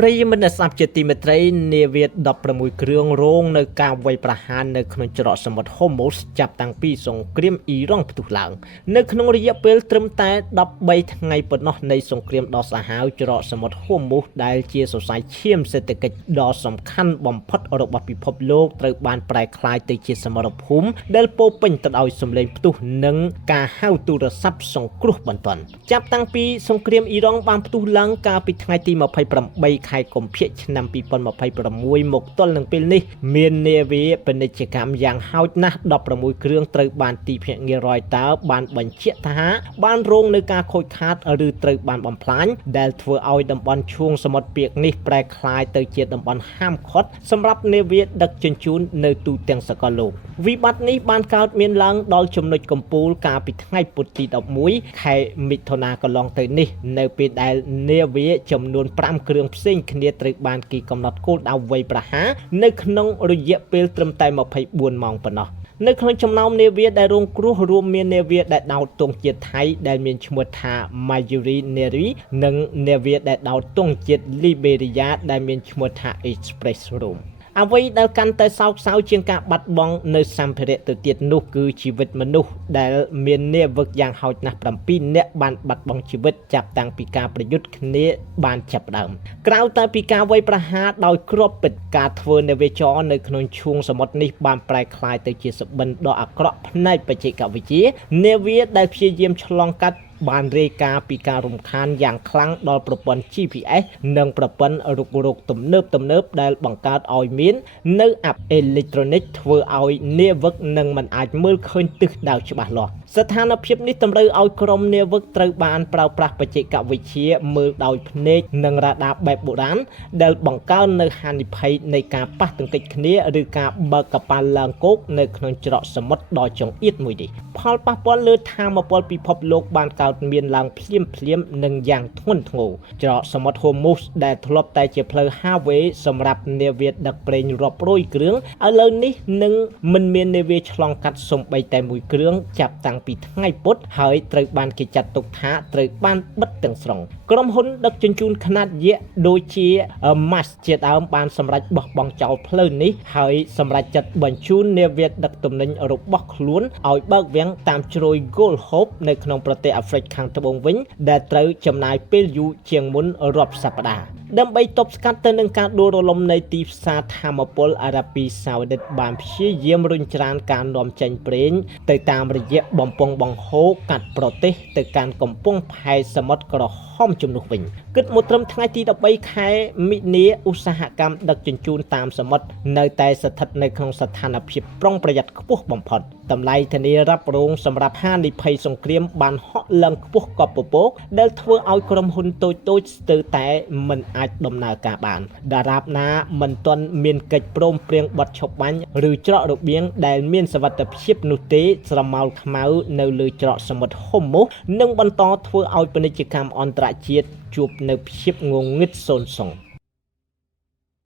ប្រិយមិត្តអ្នកស្ដាប់ជាទីមេត្រីនាវា16គ្រឿងរងនៅការវាយប្រហារនៅក្នុងច្រកសមុទ្រ Hormuz ចាប់តាំងពីសង្គ្រាមអ៊ីរ៉ង់ផ្ទុះឡើងនៅក្នុងរយៈពេលត្រឹមតែ13ថ្ងៃប៉ុណ្ណោះនៃសង្គ្រាមដ៏សាហាវច្រកសមុទ្រ Hormuz ដែលជាសរសៃឈាមសេដ្ឋកិច្ចដ៏សំខាន់បំផុតរបស់ពិភពលោកត្រូវបានប្រែក្លាយទៅជាសមរភូមិដែលពោពេញទៅដោយសម្លេងផ្ទុះនិងការហៅទូរស័ព្ទសង្គ្រោះបន្ទាន់ចាប់តាំងពីសង្គ្រាមអ៊ីរ៉ង់បានផ្ទុះឡើងកាលពីថ្ងៃទី28ខែកុម្ភៈឆ្នាំ2026មកទល់នឹងពេលនេះមាននាវាពាណិជ្ជកម្មយ៉ាងហោចណាស់16គ្រឿងត្រូវបានទីភ្នាក់ងារ Reuters បានបញ្ជាក់ថាបានរងនឹងការខូចខាតឬត្រូវបានបំផ្លាញដែលធ្វើឲ្យតំបន់ឈូងសមុទ្រពាកនេះប្រែក្លាយទៅជាតំបន់ហាមឃាត់សម្រាប់នាវាដឹកជញ្ជូននៅទូទាំងសកលលោកវិបត្តិនេះបានកើតមានឡើងដល់ចំណុចកំពូលកាលពីថ្ងៃពុធទី11ខែមិថុនាកន្លងទៅនេះនៅពេលដែលនាវាចំនួន5គ្រឿងផ្សេងគ្នាត្រូវបានគេកំណត់គោលដៅវាយប្រហារនៅក្នុងរយៈពេលត្រឹមតែ24ម៉ោងប៉ុណ្ណោះនៅក្នុងចំណោមនាវាដែលរងគ្រោះរួមមាននាវាដែលដោតទង់ជាតិថៃដែលមានឈ្មោះថា Mayuri Neri និងនាវាដែលដោតទង់ជាតិ Liberia ដែលមានឈ្មោះថា Express Roomអ្វីដែលកាន់តែសោកសៅជាងការបាត់បង់នៅសម្ភារៈទៅទៀតនោះគឺជីវិតមនុស្សដែលមាននាវិកយ៉ាងហោចណាស់7នាក់បានបាត់បង់ជីវិតចាប់តាំងពីការប្រយុទ្ធគ្នាបានចាប់ផ្ដើមក្រៅតែពីការវាយប្រហារដោយគ្រាប់ពេជ្រការធ្វើនាវាចរនៅក្នុងឈូងសមុទ្រនេះបានប្រែក្លាយទៅជាសបិនដ៏អាក្រក់ផ្នែកបច្ចេកវិទ្យានាវាដែលព្យាយាមឆ្លងកាត់បានរាយការណ៍ពីការរំខានយ៉ាងខ្លាំងដល់ប្រព័ន្ធ GPS និងប្រព័ន្ធរុករកទំនើបដែលបង្កើតឲ្យមាននៅអាប់អេឡិចត្រូនិកធ្វើឲ្យនាវិកនឹងមិនអាចមើលឃើញទិសដៅច្បាស់លាស់ស្ថានភាពនេះតម្រូវឲ្យក្រុមនាវិកត្រូវបានប្រើប្រាស់បច្ចេកវិទ្យាមើលដោយភ្នែកនិងរ៉ាដាបែបបុរាណដែលបង្កើននៅហានិភ័យនៃការប៉ះទង្គិចគ្នាឬការបើកកប៉ាល់ឡើងគោកនៅក្នុងច្រកសមុទ្រដ៏ចង្អៀតមួយនេះផលប៉ះពាល់លើថាមពលពិភពលោកបានកើតមានឡើងភ្លាមនិងយ៉ាងធ្ងន់ធ្ងរច្រកសមុទ្រ Hormuz ដែលធ្លាប់តែជាផ្លូវ Highway សម្រាប់នាវាដឹកប្រេងរាប់រយគ្រឿងឥឡូវនេះនឹងមិនមាននាវាឆ្លងកាត់សូម្បីតែមួយគ្រឿងចាប់តាំងពីថ្ងៃពុធហើយត្រូវបានគេចាត់ទុកថាត្រូវបានបិទទាំងស្រុងក្រុមហ៊ុនដឹកជញ្ជូនខ្នាតយក្សដូចជា Maersk ជាដើមបានសម្រេចបោះបង់ចោលផ្លូវនេះហើយសម្រេចចាត់បញ្ជូននាវាដឹកទំនិញរបស់ខ្លួនឲ្យបើកវាំងតាមជ្រោយ Gold Hope នៅក្នុងប្រទេសអាហ្វ្រិកខាងត្បូងវិញដែលត្រូវចំណាយពេលយូរជាងមុនរាប់សប្តាហ៍ដើម្បីទប់ស្កាត់ទៅនឹងការដួលរលំនៃទីផ្សារថាមពលអារ៉ាប៊ីសាអូឌីតបានព្យាយាមរុញច្រានការនាំចេញប្រេងទៅតាមរយៈបំពង់បង្ហូរកាត់ប្រទេសទៅកាន់កំពង់ផែសមុទ្រក្រហមជំនួសវិញគិតមកត្រឹមថ្ងៃទី13ខែមិនិនាឧស្សាហកម្មដឹកជញ្ជូនតាមសមុទ្រនៅតែស្ថិតនៅក្នុងស្ថានភាពប្រុងប្រយ័ត្នខ្ពស់បំផុតតម្លៃធានារ៉ាប់រងសម្រាប់ហានិភ័យសង្គ្រាមបានហក់ឡើងខ្ពស់កប់ពពកដែលធ្វើឲ្យក្រុមហ៊ុនតូចស្ទើរតែមិនអាចដំណើរការបានដរាបណាមិនទាន់មានកិច្ចព្រមព្រៀងបត់ឈប់បាញ់ឬច្រករបៀងដែលមានសុវត្ថិភាពនោះទេស្រមោលខ្មៅនៅលើច្រកសមុទ្រ Hormuz នឹងបន្តធ្វើឲ្យពាណិជ្ជកម្មអន្តរជាតិជួបនៅភាពងងឹតសូន្យ